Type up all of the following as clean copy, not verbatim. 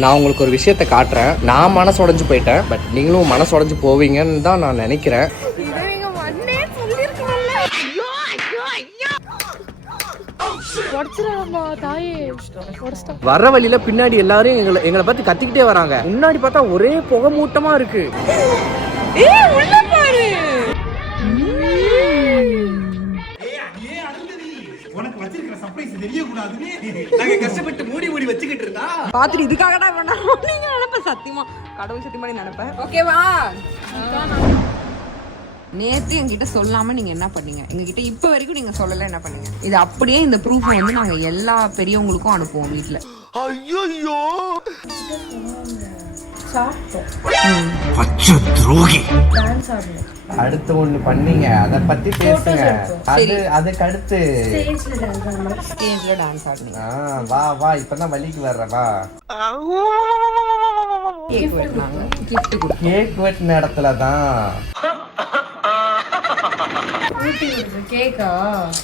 நான் உங்களுக்கு ஒரு விஷயத்தை காட்டுறேன். நான் மனசு உடைஞ்சு போயிட்டேன், பட் நீங்களும் மனசு உடைஞ்சு போவீங்கன்னு தான் நான் நினைக்கிறேன். வர்ற வழியில பின்னாடி எல்லாரும் எங்களை பார்த்து கத்திக்கிட்டே வராங்க. முன்னாடி பார்த்தா ஒரே புகை மூட்டமா இருக்கு. கஷ்டப்பட்டு மூடி வச்சுக்கிட்டு இருந்தா பாத்துட்டு இதுக்காகடா நீங்க நினைப்ப சத்தியமா கடவுள் சத்தியமா நினைப்பேன். ஓகேவா? நேத்து என்கிட்ட சொல்லாம நீங்க என்ன பண்ணீங்க? எங்ககிட்ட இப்ப வரைக்கும் நீங்க சொல்லல, என்ன பண்ணீங்க? இது அப்படியே இந்த ப்ரூஃப் வந்து நாங்க எல்லா பெரியவங்களுக்கும் அனுப்புவோம் வீட்டுல. ஐயோ அடுத்து ஒண்ணு பண்ணீங்க, அத பத்தி பேசுங்க. அதுக்கு அடுத்து ஸ்டேஜ்ல டான்ஸ் ஆடுனீங்க. வா இப்பதான் வலிக்கு வர்ற வா. கேக் வெட்டினாங்க, கிஃப்ட் கொடுத்தாங்க. கேக் வெட்டின இடத்துல தான் கேக்கா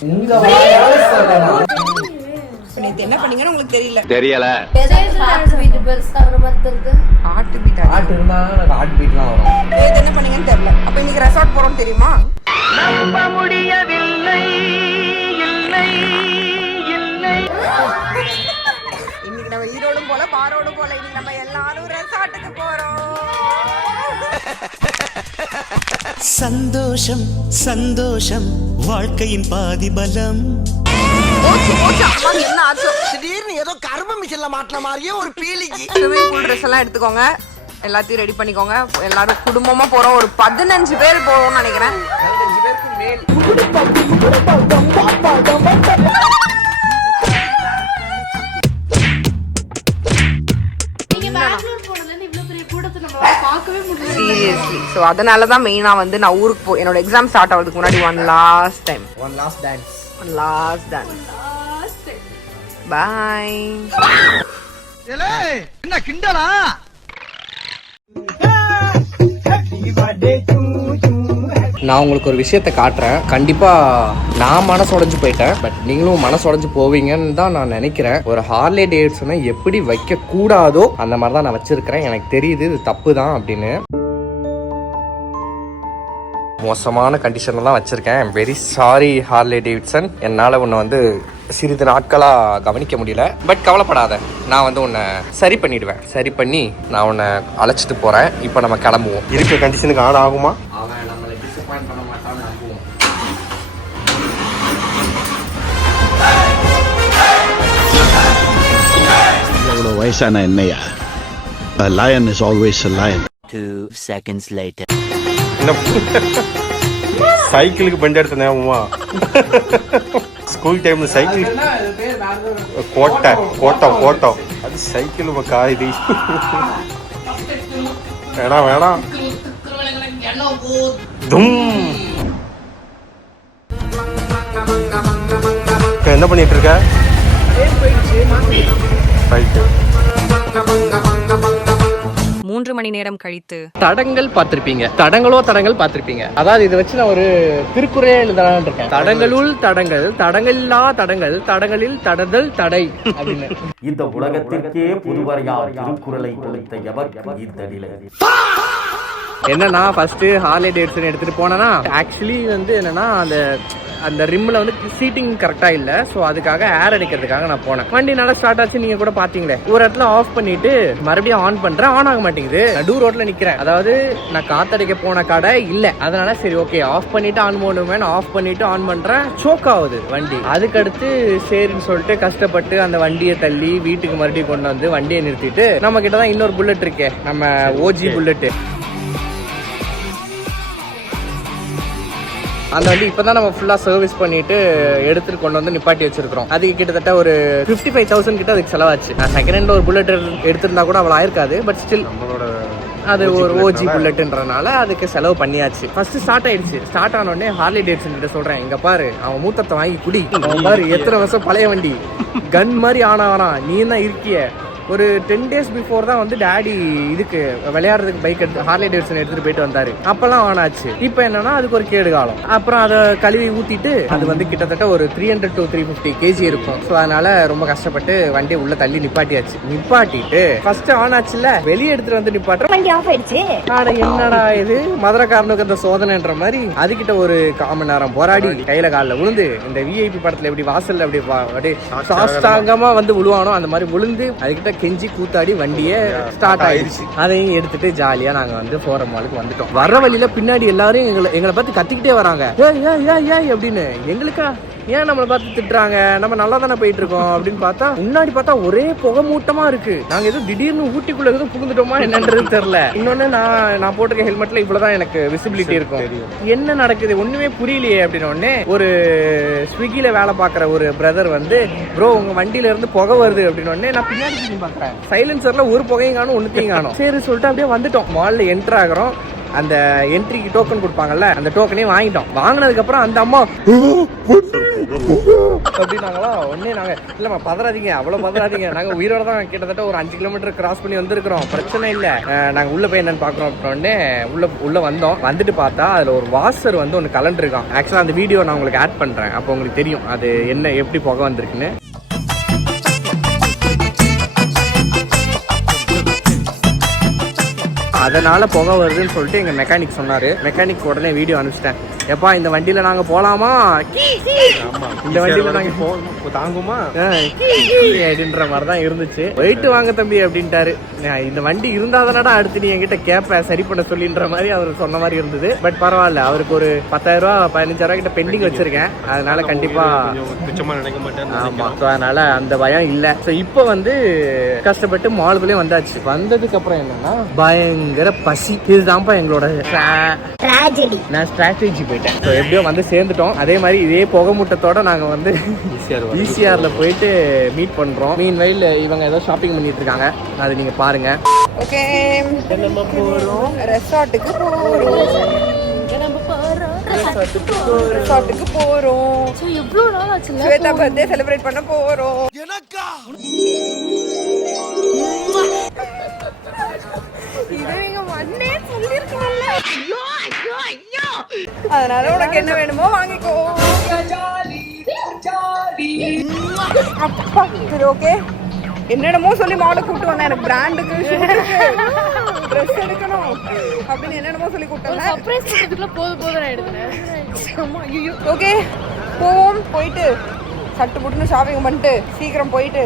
உங்க வாயால சொல்லணும். நேத்து என்ன பண்ணீங்கன்னு உங்களுக்கு தெரியல. ஹார்ட் பீட் ஹார்ட் இருந்தா ஹார்ட் பீட்லாம் வரும். நேத்து என்ன பண்ணீங்கன்னு தெரியல. அப்ப இன்னைக்கு ரெசார்ட் போறோம் தெரியுமா? நம்ப முடியவில்லை. இன்னைக்கு நம்ம ஈரோடும் போல பாரோடும் போல இன்னைக்கு நம்ம எல்லாரும் ரெசார்ட்டுக்கு போறோம். சந்தோஷம் சந்தோஷம் வாழ்க்கையின் பாதி பலம். என்ன ஆச்சு? திடீர்னு ஏதோ கர்ம மிஷின்ல மாட்டின மாதிரியே ஒரு பீலிங். ஸ்விமிங் பூல் ட்ரெஸ் எல்லாம் எடுத்துக்கோங்க, எல்லாத்தையும் ரெடி பண்ணிக்கோங்க. எல்லாரும் குடும்பமா போறோம். ஒரு 15 பேர் போறோம்னு நினைக்கிறேன். 15 பேருக்கு மேல். சீரியஸ்லி. ஸோ அதனால தான் மெயினாக வந்து நான் ஊருக்கு என்னோட எக்ஸாம் ஸ்டார்ட் ஆகிறதுக்கு முன்னாடி ஒன் லாஸ்ட் டான்ஸ். பாய். என்ன கிண்டலா? நான் உங்களுக்கு ஒரு விஷயத்தை காட்டுறேன். கண்டிப்பா நான் மனசு உடைஞ்சு போயிட்டேன், பட் நீங்களும் மனசு உடைஞ்சு போவீங்கன்னு தான் நான் நினைக்கிறேன். ஒரு ஹார்லே டேவிட்சனை எப்படி வைக்க கூடாதோ அந்த மாதிரி தான் நான் வச்சிருக்கிறேன். எனக்கு தெரியுது இது தப்பு தான் அப்படின்னு. மோசமான கண்டிஷன்ல தான் வச்சிருக்கேன். I'm very sorry Harley Davidson. என்னால் உன்னை வந்து சிறிது நாட்களாக கவனிக்க முடியல, பட் கவலைப்படாத, நான் வந்து உன்னை சரி பண்ணிடுவேன். சரி பண்ணி நான் உன்னை அழைச்சிட்டு போகிறேன். இப்போ நம்ம கிளம்புவோம். இருக்க கண்டிஷனுக்கு ஆன் ஆகுமா? அவன் நம்மளை டிசப்பாயிண்ட் பண்ண மாட்டான்னு நம்புவோம். எவ்வளோ வயசான என்னையா? A lion is always a lion. 2 seconds later. சைக்கிளுக்கு பண்டி எடுத்த ஞாபகமா? ஸ்கூல் டைம்ல சைக்கிள் கோட்டம் அது சைக்கிள் காயுது. வேணாம் என்ன பண்ணிட்டு இருக்க? 3 மணி நேரம் கழித்து தடங்கள் பார்த்திருப்பீங்க. தடங்கள் பார்த்திருப்பீங்க. அதாவது இதை வச்சு நான் ஒரு திருக்குறளே எழுதலான்னு இருக்கேன். தடங்களுள் தடங்கள், தடங்கல்லா தடங்கள், தடங்களில் தடதல் தடை அப்படின்னு. இந்த உலகத்திற்கே புதுவரையார் திருக்குறளை கொடுத்த எவர்க்கு இந்த நிலை. என்னன்னா ஃபர்ஸ்ட் ஹார்லே டேவிட்சன் எடுத்துட்டு போனேன்னா ஆக்சுவலி வந்து என்னன்னா அந்த ரிம்ல வந்து சீட்டிங் கரெக்டா இல்ல. ஸோ அதுக்காக ஏர் அடிக்கிறதுக்காக நான் போனேன். வண்டி நல்லா ஸ்டார்ட் ஆச்சு. நீங்க கூட பாத்தீங்களே, ஒரு இடத்துல ஆஃப் பண்ணிட்டு மறுபடியும் ஆன் பண்றேன், ஆன் ஆக மாட்டேங்குது. நடு ரோட்ல நிக்கிறேன். அதாவது நான் காத்தடிக்க போன கடை இல்ல. அதனால சரி ஓகே ஆஃப் பண்ணிட்டு ஆன் பண்ணுவேன். ஆஃப் பண்ணிட்டு ஆன் பண்றேன், சோக் ஆகுது வண்டி. அதுக்கடுத்து சரின்னு சொல்லிட்டு கஷ்டப்பட்டு அந்த வண்டியை தள்ளி வீட்டுக்கு மறுபடியும் கொண்டு வந்து வண்டியை நிறுத்திட்டு, நம்ம கிட்டதான் இன்னொரு புல்லட் இருக்கே, நம்ம ஓஜி புல்லட். அந்த வண்டி இப்பதான் நம்ம ஃபுல்லா சர்வீஸ் பண்ணிட்டு எடுத்துட்டு கொண்டு வந்து நிப்பாட்டி வச்சிருக்கோம். அதுக்கு கிட்டத்தட்ட ஒரு 55,000 கிட்ட அதுக்கு செலவாச்சு. நான் செகண்ட் ஹேண்ட்ல ஒரு புல்லட் எடுத்திருந்தா கூட அவ்வளவு ஆயிருக்காது. பட் ஸ்டில் அது ஒரு ஓஜி புல்லட்ன்றனால அதுக்கு செலவு பண்ணியாச்சு. ஃபர்ஸ்ட் ஸ்டார்ட் ஆயிடுச்சு. ஸ்டார்ட் ஆன உடனே ஹார்லே டேவிட்சன் கிட்ட சொல்றேன், இங்க பாரு அவன் மூத்தத்தை வாங்கி குடி. அவன் பாரு எத்தனை வருஷம் பழைய வண்டி, கன் மாதிரி ஆனா நீ தான் இருக்கிய, ஒரு 10 days பிஃபோர் தான் வந்து டாடி இதுக்கு விளையாடுறதுக்கு பைக் எடுத்து ஹார்லி டேவிட்சன் எடுத்துட்டு போயிட்டு வந்தாரு. அப்பெல்லாம் ஆன் ஆச்சு. இப்போ என்னன்னா அதுக்கு ஒரு கேடு காலம். அப்புறம் அதை கழுவி ஊத்திட்டு அது வந்து கிட்டத்தட்ட ஒரு 300 to 350 kg இருக்கும். ஸோ அதனால ரொம்ப கஷ்டப்பட்டு வண்டியை உள்ள தள்ளி நிப்பாட்டியாச்சு. நிப்பாட்டிட்டு ஃபர்ஸ்ட் ஆன் ஆச்சுல, வெளியே எடுத்துட்டு வந்து நிப்பாட்டுற வண்டி ஆஃப் ஆயிடுச்சு. என்னடா இது மதுரைக்காரனுக்கு அந்த சோதனைன்ற மாதிரி அதுகிட்ட ஒரு 1/4 மணி நேரம் போராடி கையில காலில் விழுந்து, இந்த விஐபி படத்துல எப்படி வாசல்ல அப்படியே சாஷ்டாங்கமா வந்து விழுவானோ அந்த மாதிரி விழுந்து அதுகிட்ட கெஞ்சி கூத்தாடி வண்டியை ஸ்டார்ட் ஆயிடுச்சு. அதையும் எடுத்துட்டு ஜாலியா நாங்க வந்து ஃபோரம் மாலுக்கு வந்துட்டோம். வர வழியில பின்னாடி எல்லாரும் எங்களை பார்த்து கத்திக்கிட்டே வராங்க, ஏய் அப்படின்னு. எங்களுக்கா ஏன் நம்மளை பார்த்து திட்டுறாங்க, நம்ம நல்லா தானே போயிட்டு இருக்கோம் அப்படின்னு பார்த்தா முன்னாடி பார்த்தா ஒரே புகை மூட்டமா இருக்கு. நாங்க எதுவும் திடீர்னு ஊட்டிக்குள்ள எதுவும் புகுந்துட்டோமா என்னன்றது தெரியல. இன்னொன்னு நான் போட்டிருக்க ஹெல்மெட்ல இவ்வளவுதான் எனக்கு விசிபிலிட்டி இருக்கும். என்ன நடக்குது ஒண்ணுமே புரியலையே அப்படின்னு உடனே ஒரு ஸ்விக்கில வேலை பார்க்குற ஒரு பிரதர் வந்து, ப்ரோ உங்க வண்டியில இருந்து புகை வருது அப்படின்னு உடனே நான் பின்னாடி திரும்பி பார்க்குறேன். சைலன்சர்ல ஒரு புகையும் காணும் ஒன்னுத்தையும் காணும். சரி சொல்லிட்டு அப்படியே வந்துட்டோம். மால்ல என்டர் ஆகிறோம். அந்த என்ட்ரிக்கு டோக்கன் கொடுப்பாங்கல்ல, அந்த டோக்கனையும் வாங்கிட்டோம். வாங்கினதுக்கு அப்புறம் அந்த அம்மா அப்படின்னாங்களா. உடனே நாங்க இல்லம்மா பதறாதீங்க, அவ்வளவு பதறாதீங்க, நாங்க உயிரோட தான் கிட்டத்தட்ட ஒரு 5 கிலோமீட்டர் கிராஸ் பண்ணி வந்திருக்கிறோம், பிரச்சனை இல்ல, நாங்க உள்ள போய் என்னன்னு பாக்குறோம் அப்படின்னே உள்ள வந்தோம். வந்துட்டு பார்த்தா அதுல ஒரு வாசர் வந்து ஒன்று கலந்துருக்கான். ஆக்சுவலா அந்த வீடியோ நான் உங்களுக்கு ஆட் பண்றேன், அப்போ உங்களுக்கு தெரியும் அது என்ன எப்படி புகை வந்திருக்குன்னு. அதனால புகை வருதுன்னு சொல்லிட்டு எங்க மெக்கானிக் சொன்னாரு. மெக்கானிக் உடனே வீடியோ அனுப்பிச்சிட்டேன். எப்பா இந்த வண்டியில நாங்க போலாமா, இந்த வண்டியில நாங்க தாங்குமா அப்படின்ற மாதிரிதான் இருந்துச்சு. போயிட்டு வாங்க தம்பி அப்படின்ட்டாரு. இந்த வண்டி இருந்தாதானடா அடுத்து நீ என்கிட்ட கேப்ப சரி பண்ண சொல்லின்ற மாதிரி அவர் சொன்ன மாதிரி இருந்தது. பட் பரவாயில்ல, அவருக்கு ஒரு 10,000 ரூபா 15,000 ரூபாய் கிட்ட பெண்டிங் வச்சிருக்கேன். அதனால கண்டிப்பா நினைக்க மாட்டேன். ஆமா, அதனால அந்த பயம் இல்ல. இப்போ வந்து கஷ்டப்பட்டு மாலுக்குள்ளே வந்தாச்சு. வந்ததுக்கு அப்புறம் என்னன்னா பயங்கர பசி. இதுதான்ப்பா எங்களோட நான் ஸ்ட்ராட்டஜி போயிட்டேன். எப்படியோ வந்து சேர்ந்துட்டோம். அதே மாதிரி இதே புகை மூட்டத்தோட நாங்க வந்து ஈசிஆர்ல போயிட்டு மீட் பண்றோம். மீன் வயல் இவங்க ஏதோ ஷாப்பிங் பண்ணிட்டு இருக்காங்க, அது நீங்க பாருங்க. ஓகே, நம்ம போறோம் ரெசார்ட்டுக்கு போறோம். எவ்வளவு நாள் ஆச்சு ஸ்வேதா பர்த்டே செலிப்ரேட் பண்ண போறோம். இது நீங்க வந்தே சொல்லிருக்கீங்கல்ல. அதனால உனக்கு என்ன வேணுமோ வாங்கிக்கோ. அப்பா சரி ஓகே. என்னென்னமோ சொல்லி மாலை கூப்பிட்டு வந்தேன். எனக்கு பிராண்டுக்கு ட்ரெஸ் எடுக்கணும் அப்படின்னு என்னென்னமோ சொல்லி கூப்பிட்டு ஓகே போவோம். போயிட்டு சட்டு புட்டுன்னு ஷாப்பிங் பண்ணிட்டு சீக்கிரம் போயிட்டு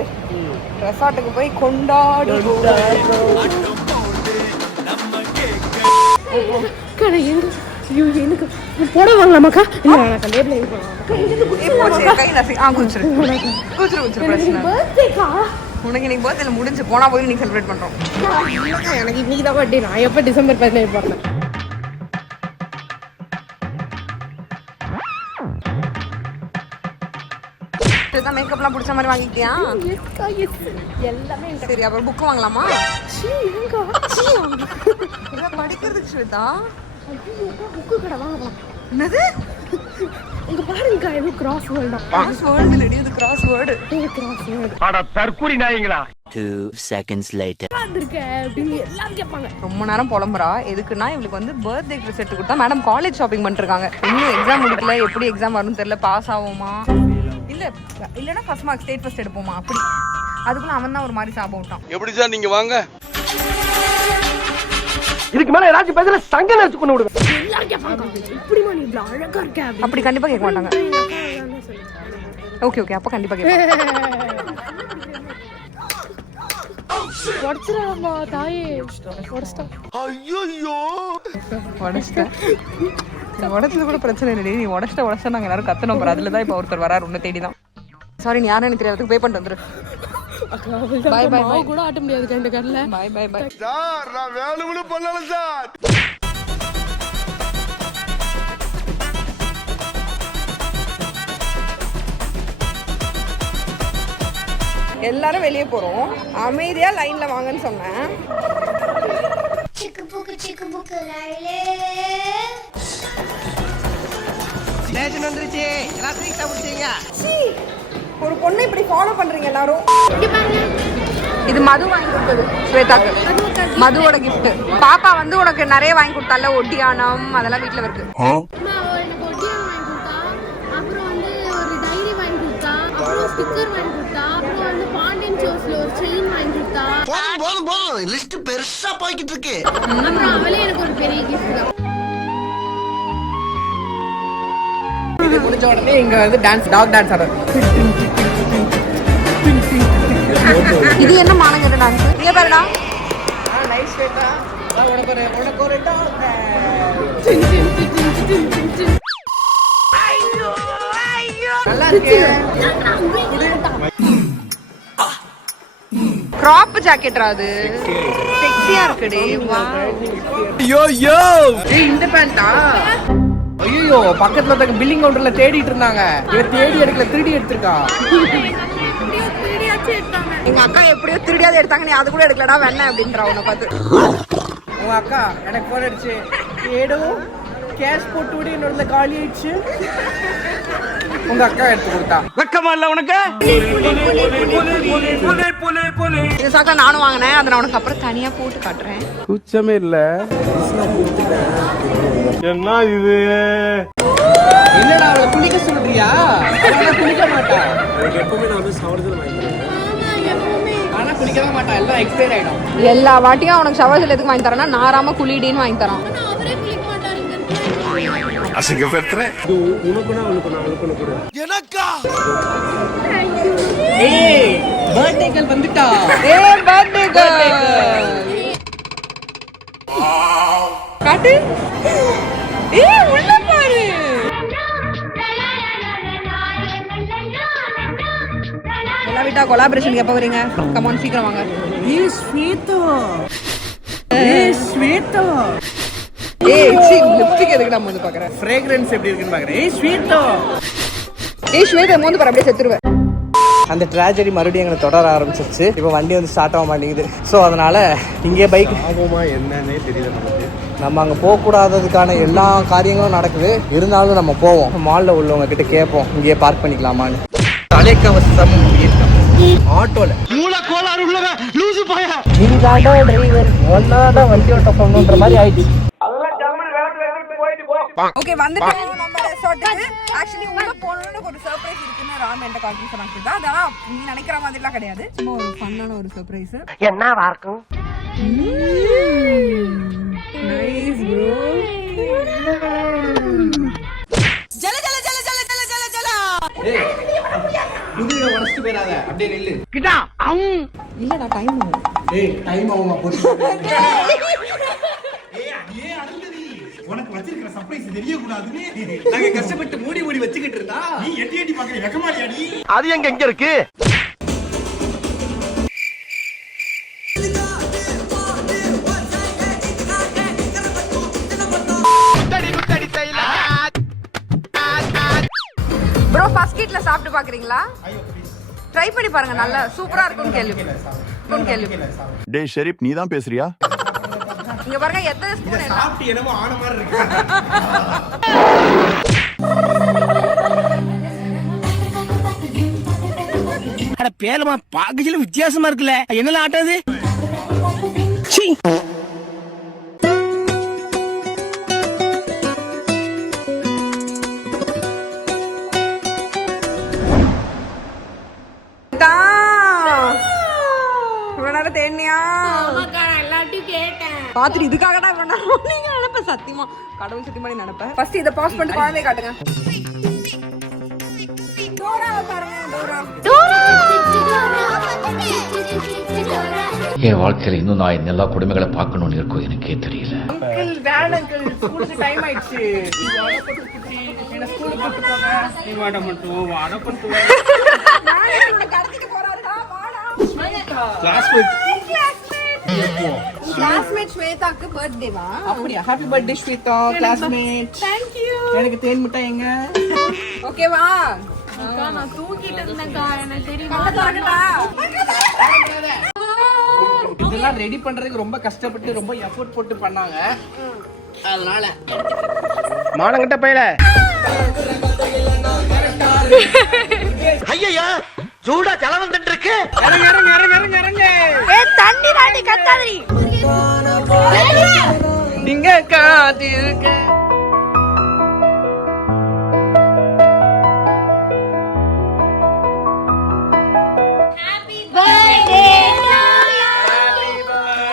ரெசார்ட்டுக்கு போய் கொண்டாடுவோம். எனக்கு போட வாங்கலாமாக்கா? உனக்கு இன்னைக்கு பர்த்டே முடிஞ்சு போனா போய் நீ செலிப்ரேட் பண்றோம். எனக்கு இன்னைக்கு தான் பர்த்டே. நான் எப்ப டிசம்பர் 17 போறேன். மேக்கப்லாம் பிடிச்ச மாதிரி வாங்கிட்டியா? எல்லாமே சரி, அப்புறம் புக் வாங்கலாமா? படிக்கிறதுக்கு ஸ்வேதா புக்கு கடை வாங்கலாம். என்னது இங்க பாருங்க, இது கிராஸ் வேர்ல்ட். கிராஸ் வேர்ல்ட் இல்லடி, இது கிராஸ் வேர்ல்ட். Cross world. அட தற்குறி நாயங்களா. 2 seconds later. வந்திருக்க அப்படின்னு எல்லாரும் கேட்பாங்க. ரொம்ப நேரம் புலம்புறா. எதுக்குன்னா இவளுக்கு வந்து பர்த்டே ட்ரெஸ் எடுத்து கொடுத்தா மேடம் காலேஜ் ஷாப்பிங் பண்ணிருக்காங்க. இன்னும் எக்ஸாம் முடிக்கல, எப்படி எக்ஸாம் வரும்னு தெரியல. பாஸ் ஆகுமா இல்லைன்னா ஃபர்ஸ்ட் மார்க் ஸ்டேட் ஃபர்ஸ்ட் எடுப்போமா அப்படி. அதுக்குள்ள அவன் தான் ஒரு மாதிரி சாபம் விட்டான். எப்படி சார் நீங்க வாங்க. இதுக்கு மேல ஏதாச்சும் பேசல சங்க நினைச்சு கொண்டு விடுவேன். எல்லாரும் கேட்பாங்க, இப்படிமா நீ இவ்வளவு அழகா இருக்க அப்படி கண்டிப்பா கேட்க மாட்டாங்க. ஓகே ஓகே, அப்ப கண்டிப்பா கேட்பாங்க. உடச்சிடாமா தாயே, உடச்சிட்டா. ஐயோ உடச்சிட்டேன். உடச்சது கூட பிரச்சனை இல்லை. நீ உடச்சிட்டா நாங்க எல்லாரும் கத்தணும். அப்புறம் அதுல தான் இப்போ ஒருத்தர் வராரு உன்னை தேடிதான். சாரி, நீ யாரும் எனக்கு தெரியாதுக்கு பே பண்ணிட்டு வந்துரு. Bye bye bye. கூட ஆட்ட முடியாது இந்த கார்ல. By bye by. சார் நான் வேணும்னு பண்ணல சார். எல்லாரும் வெளியே போறோம். அமைதியா லைன்ல வாங்கன்னு சொன்னேன். வந்துருச்சு. ஒரு பொண்ணை இப்படி ஃபாலோ பண்றீங்க எல்லாரும். இது மது வாங்கி கொடுத்தது ஸ்வேதாக்கு. மதுவோட gift. பாப்பா வந்து உனக்கு நிறைய வாங்கி கொடுத்தால, ஒட்டியானம் அதெல்லாம் வீட்ல இருக்கு. எனக்கு ஒட்டியானம் வாங்கி கொடுத்தா, அப்புறம் வந்து ஒரு டைரி வாங்கி கொடுத்தா, அப்புறம் ஸ்டிக்கர் வாங்கி கொடுத்தா, அப்புறம் வந்து பாண்டியன் ஷோஸ்ல ஒரு செயின் வாங்கி கொடுத்தா. போதும் லிஸ்ட் பெருசா போய்கிட்டு இருக்கு. அப்புறம் அவளே எனக்கு ஒரு பெரிய கிஃப்ட் தான். இது முடிஞ்ச உடனே இங்க வந்து டாக் டான்ஸ் ஆடுறது. இது என்ன மானங்கட்ட டான்ஸ்? இங்க பாருடா. நைஸ் ஸ்வேதா. உனக்கு ஒரு டாக். நல்லா இருக்கு. கிராப் ஜாக்கெட்ரா அது. செக்ஸியா இருக்குடி. ஏய் இந்த பேண்டா? ஐயோ பக்கத்துல ஒருத்தங்க பில்லிங் கவுண்டர்ல தேடிட்டு இருந்தாங்க. இவ தேடி எடுக்கல, திருடி எடுத்துருக்கா. எங்க அக்கா எப்படியோ திருடியாவது எடுத்தாங்க, நீ அது கூட எடுக்கலடா வேணா அப்படின்றா உன்னை பார்த்து. உங்க அக்கா எனக்கு போன் அடிச்சு, ஏடோ கேஷ் போட்டு விடு, என்னோட காலி ஆயிடுச்சு. உங்க அக்கா எடுத்து கொடுத்தா. வெக்கமா இல்ல உனக்கு? இந்த சாக்கா நானும் வாங்கினேன், அதை நான் உனக்கு அப்புறம் தனியா போட்டு காட்டுறேன். கூச்சமே இல்ல. என்ன இது? என்னடா அவளை குளிக்க சொல்றியா? அவளை குளிக்க மாட்டா. ஆனா குளிக்கவே மாட்டா, எல்லாம் எக்ஸ்பயர் ஆயிடும். எல்லா வாட்டியும் அவனுக்கு ஷவர் ஜெல் எதுக்கு வாங்கி தரேன்னா, நாராம குளிடின்னு வாங்கி தரான். அவரே குளிக்க மாட்டாரு. அசிங்கப்படுத்துறேன். எனக்கா? ஏய் பர்த்டே கேர்ள் வந்துட்டா. ஏய் பர்த்டே கேர்ள். காட்டு. ஏய் உள்ள பாரு. எல்லாம் விட்டா கொலாபரேஷன் எப்ப வரீங்க? கம் ஆன் சீக்கிரம் வாங்க. ஏய் ஸ்வேதா. ஏய் ஸ்வேதா. ஏய் சி லிப்ஸ்டிக் எதுக்கு நான் வந்து பார்க்கறேன். ஃப்ரேக்ரன்ஸ் எப்படி இருக்குன்னு பாக்குறேன். ஏய் ஸ்வேதா. ஏய் ஸ்வேதா மோந்து பாரு, அப்படியே செத்துருவேன். அந்த ட்ராஜடி மறுபடியும் எங்களை தொடர ஆரம்பிச்சிருச்சு. இப்போ வண்டி வந்து ஸ்டார்ட் ஆக மாட்டேங்குது. ஸோ அதனால இங்கே பைக் என்னன்னே தெரியல நமக்கு. நம்ம அங்கே போகக்கூடாததுக்கான எல்லா காரியங்களும் நடக்குது. இருந்தாலும் நம்ம போவோம், மாலில் உள்ளவங்க கிட்ட கேட்போம் இங்கேயே பார்க் பண்ணிக்கலாமான்னு. தலைக்கவசம் ஆட்டோல மூல கோளாறு உள்ளவன் லூசு பைய. நீ தாண்டா டிரைவர், ஒன்னாதான் வண்டி ஓட்ட போகணுன்ற மாதிரி ஆயிடுச்சு. ஓகே வந்துட்டோம் நம்ம ரெசார்ட்டுக்கு. ஆக்சுவலி உள்ள போறோம்னு ஒரு சர்ப்ரைஸ் இருக்குன்னு ராம் என்கிட்ட கால் பண்ணி சொன்னாங்க. அதெல்லாம் நீ நினைக்கிற மாதிரிலாம் கிடையாது, சும்மா ஒரு ஃபன்னான ஒரு சர்ப்ரைஸ். என்னவா இருக்கும்? Nice bro. ஜல ஜல ஜல ஜல ஜல ஜல ஜல. ஏய் புதிய உடச்சிட்டு போயிடாத, அப்படியே நில்லு. கிட்டா இல்லடா டைம் ஆகும். ஏய் டைம் ஆகுமா போச்சு. உனக்கு வச்சிருக்கிற சர்ப்ரைஸ் தெரிய கூடாதுன்னு நாங்க கஷ்டப்பட்டு மூடி மூடி வச்சுக்கிட்டு இருந்தா நீ எட்டி எட்டி பாக்குற வெக்கமாடியாடி. அது எங்க இருக்கு? ப்ரோ ஃபர்ஸ்ட் கிட்ல சாப்பிட்டு பாக்குறீங்களா? ட்ரை பண்ணி பாருங்க, நல்லா சூப்பரா இருக்கும்னு கேள்வி. டேய் ஷெரீப், நீ தான் பேசுறியா? இங்க பாருங்க எத்தனை ஸ்பூன் எல்லாம். சாப்பிட்டு என்னமோ ஆன மாதிரி இருக்கு. அட பேலமா பாக்கல வித்தியாசமா இருக்குல்ல, என்னல ஆட்டாது? சீ தேனியா எல்லாத்தையும் கேட்டேன். பாத்துட்டு இதுக்காகடா இவ்வளவு நீங்க நினைப்ப. சத்தியமா கடவுள் சத்தியமா நீ நினைப்ப. ஃபர்ஸ்ட் இத பாஸ் பண்ணிட்டு குழந்தைய காட்டுங்க. டோராவை பாருங்க, டோரா. என் வாழ்க்கையில இன்னும் நான் எல்லா குடும்பங்களை பார்க்கணும்னு இருக்கும் எனக்கே தெரியல. அங்கிள் வேன் அங்கிள், ஸ்கூலுக்கு டைம் ஆயிடுச்சு. என்ன ஸ்கூலுக்கு கூட்டி போங்க. நீ வாட மட்டும் வாட மட்டும். நான் உன்னை கடத்திட்டு போறாருடா, வாடா. கிளாஸ்மேட் ஸ்வேதாக்கு பர்த்டேவா? அப்படியா? Happy birthday Shweta, classmate. Thank you. எனக்கு தேன் மிட்டாய் எங்க? ஓகேவா? அக்கா நான் தூக்கிட்டு இருந்தேன்க்கா, எனக்கு தெரியுமா? கண்ணை திறக்கட்டா? இதெல்லாம் ரெடி பண்றதுக்கு ரொம்ப கஷ்டப்பட்டு ரொம்ப எஃபோர்ட் போட்டு பண்ணாங்க. அதனால மானங்கிட்ட பையல ஐயா சூடா செலவு வந்துட்டு இருக்கு. தண்ணி ராணி கத்தாதடி. நீங்க காத்திருக்க.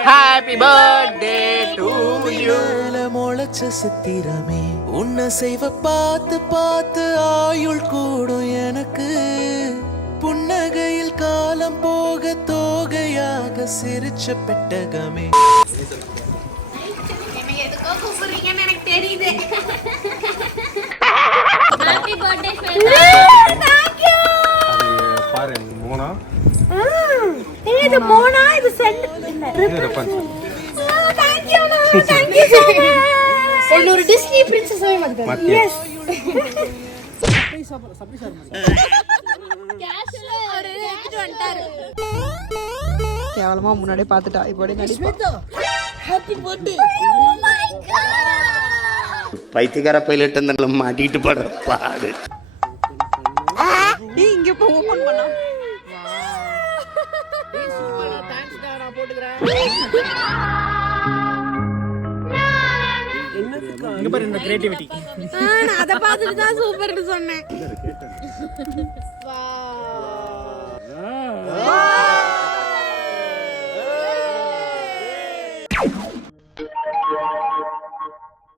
Happy birthday to you. முளைச்ச சித்திரமே உன்னை செய்வ பார்த்து பார்த்து ஆயுள் கூடும் எனக்கு. புன்னகையில் காலம் போக தோகையாக சிரிச்ச பெட்டகமே. எதுக்கோ கூப்பிடுறீங்கன்னு எனக்கு தெரியுது. Happy birthday thank you. பாரு மோனா இது மோனா இது சென்ட் இல்ல. Thank you so much. ஒரு டிஸ்னி பிரின்சஸ் வே மத். எஸ். கேஷ்ல ஒரு எடுத்துட்டு வந்துட்டாரு. கேவலமா முன்னாடியே பார்த்துட்டா இப்போ நடிப்பா. Happy birthday. Oh my god. பைத்தியக்கார பைலட் அந்த மாட்டிட்டு படுற பாடு. நீ இங்க போ ஓபன் பண்ணா. தேங்க்ஸ் டா, நான் போட்டுக்கறேன். இங்க பாரு இந்த கிரியேட்டிவிட்டி. நான் அத பார்த்துட்டு தான் சூப்பர்னு சொன்னேன். வாவ்.